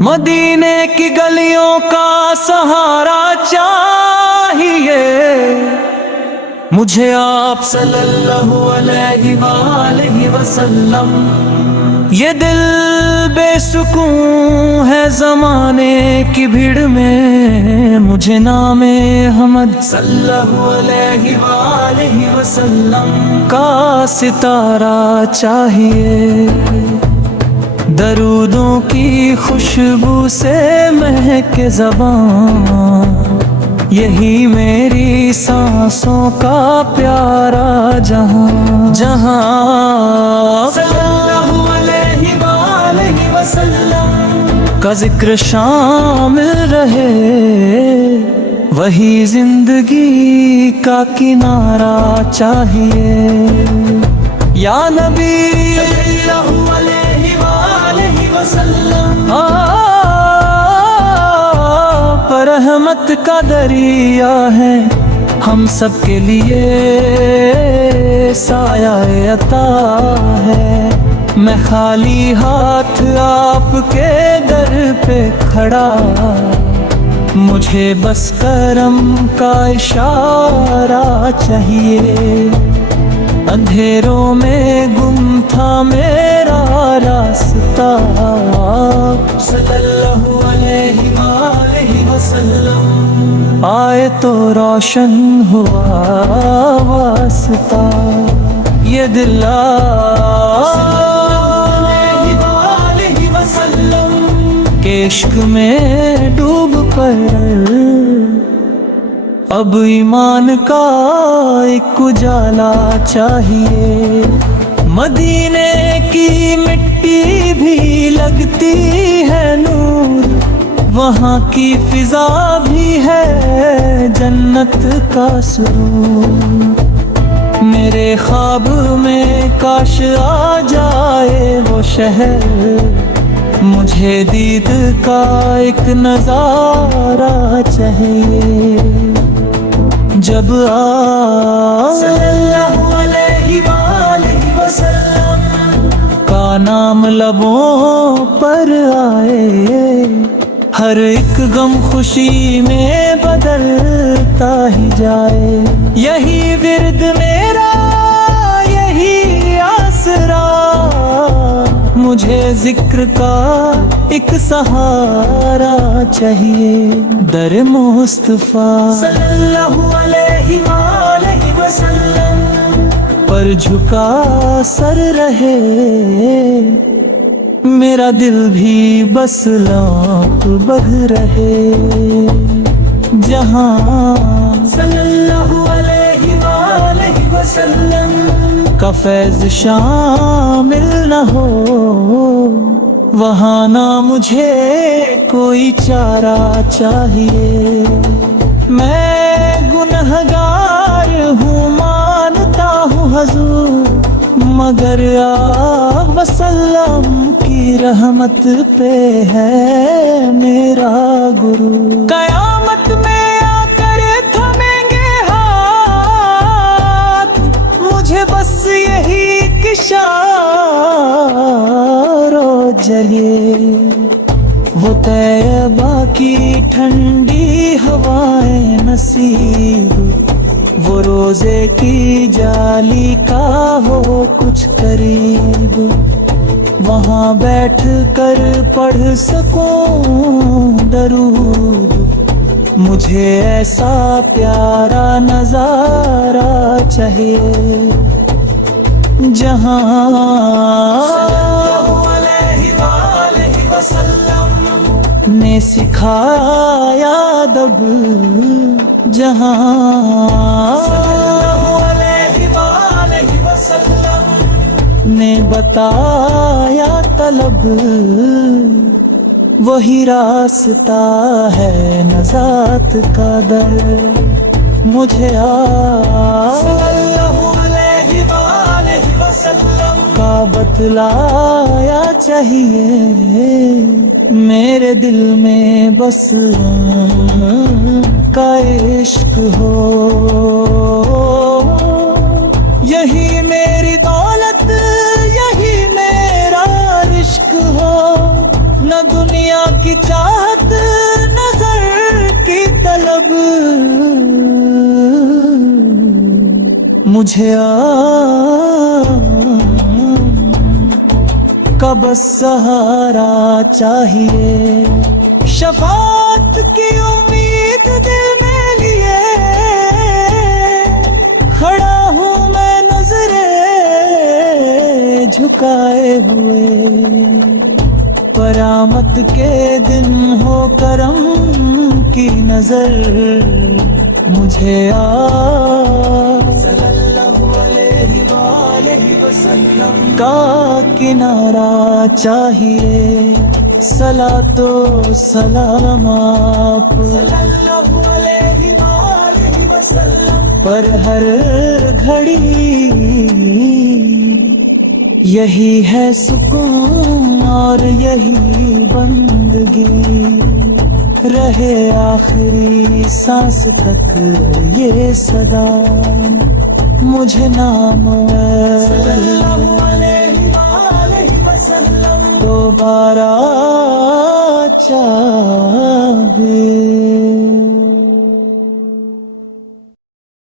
مدینے کی گلیوں کا سہارا چاہیے مجھے آپ صلی اللہ علیہ وآلہ وسلم۔ یہ دل بے سکون ہے زمانے کی بھیڑ میں، مجھے نام حمد صلی اللہ علیہ وآلہ وسلم کا ستارہ چاہیے۔ درودوں کی خوشبو سے مہک زبان، یہی میری سانسوں کا پیارا جہاں، جہاں صلی اللہ علیہ وآلہ وسلم کا ذکر شامل رہے، وہی زندگی کا کنارہ چاہیے۔ یا نبی صلی اللہ علیہ وآلہ وسلم، آپ رحمت کا دریا ہے، ہم سب کے لیے سایہ عطا ہے۔ میں خالی ہاتھ آپ کے در پہ کھڑا، مجھے بس کرم کا اشارہ چاہیے۔ اندھیروں میں گم تھا میرا راستہ، صلی اللہ علیہ وآلہ وسلم آئے تو روشن ہوا واسطہ۔ یہ دل کے عشق میں ڈوب کر اب ایمان کا ایک اجالا چاہیے۔ مدینے کی مٹی بھی لگتی ہے نور، وہاں کی فضا بھی ہے جنت کا سرور۔ میرے خواب میں کاش آ جائے وہ شہر، مجھے دید کا ایک نظارہ چاہیے۔ جب آپ صلی اللہ علیہ وآلہ وسلم کا نام لبوں پر آئے، ہر ایک غم خوشی میں بدلتا ہی جائے۔ یہی ورد میرا، یہی آسرا، مجھے ذکر کا ایک سہارا چاہیے۔ در مصطفیٰ صلی اللہ علیہ وآلہ وسلم پر جھکا سر رہے، میرا دل بھی بس لوٹ بہ رہے۔ جہاں صلی اللہ علیہ وآلہ وسلم کا فیض شامل نہ ہو، وہاں نہ مجھے کوئی چارہ چاہیے۔ میں گنہگار ہوں، مانتا ہوں حضور، مگر آپ وسلم کی رحمت پہ ہے میرا گرو۔ قیامت میں آ کر تھمیں گے ہاتھ، مجھے بس یہی اشارہ چاہیے۔ وہ طیبہ کی ٹھنڈی ہوائیں نصیب، وہ روزے کی جالی کا ہو کچھ قریب، وہاں بیٹھ کر پڑھ سکوں درود، مجھے ایسا پیارا نظارہ چاہیے۔ جہاں صلی اللہ علیہ وآلہ وسلم نے سکھایا ادب، جہاں صلی اللہ علیہ وآلہ وسلم نے بتایا طلب، وہی راستہ ہے نجات کا در۔ مجھے آپ صلی اللہ علیہ وآلہ وسلم کا بتلایا چاہیے، میرے دل میں بس کا عشق ہو، یہی میری دولت، یہی میرا عشق ہو۔ نہ دنیا کی چاہت نظر کی طلب مجھے کا بس سہارا چاہیے شفاعت کی امید دل میں لیے کھڑا ہوں میں نظریں جھکائے ہوئے قیامت کے دن ہو کرم کی نظر مجھے صلی اللہ علیہ وآلہ وسلم کا کنارہ چاہیے صلاۃ و سلام آپ صلی اللہ علیہ وآلہ وسلم پر ہر گھڑی یہی ہے سکون اور یہی بندگی رہے آخری سانس تک یہ صدا مجھے نام صلی اللہ علیہ وآلہ وسلم دوبارہ چاہے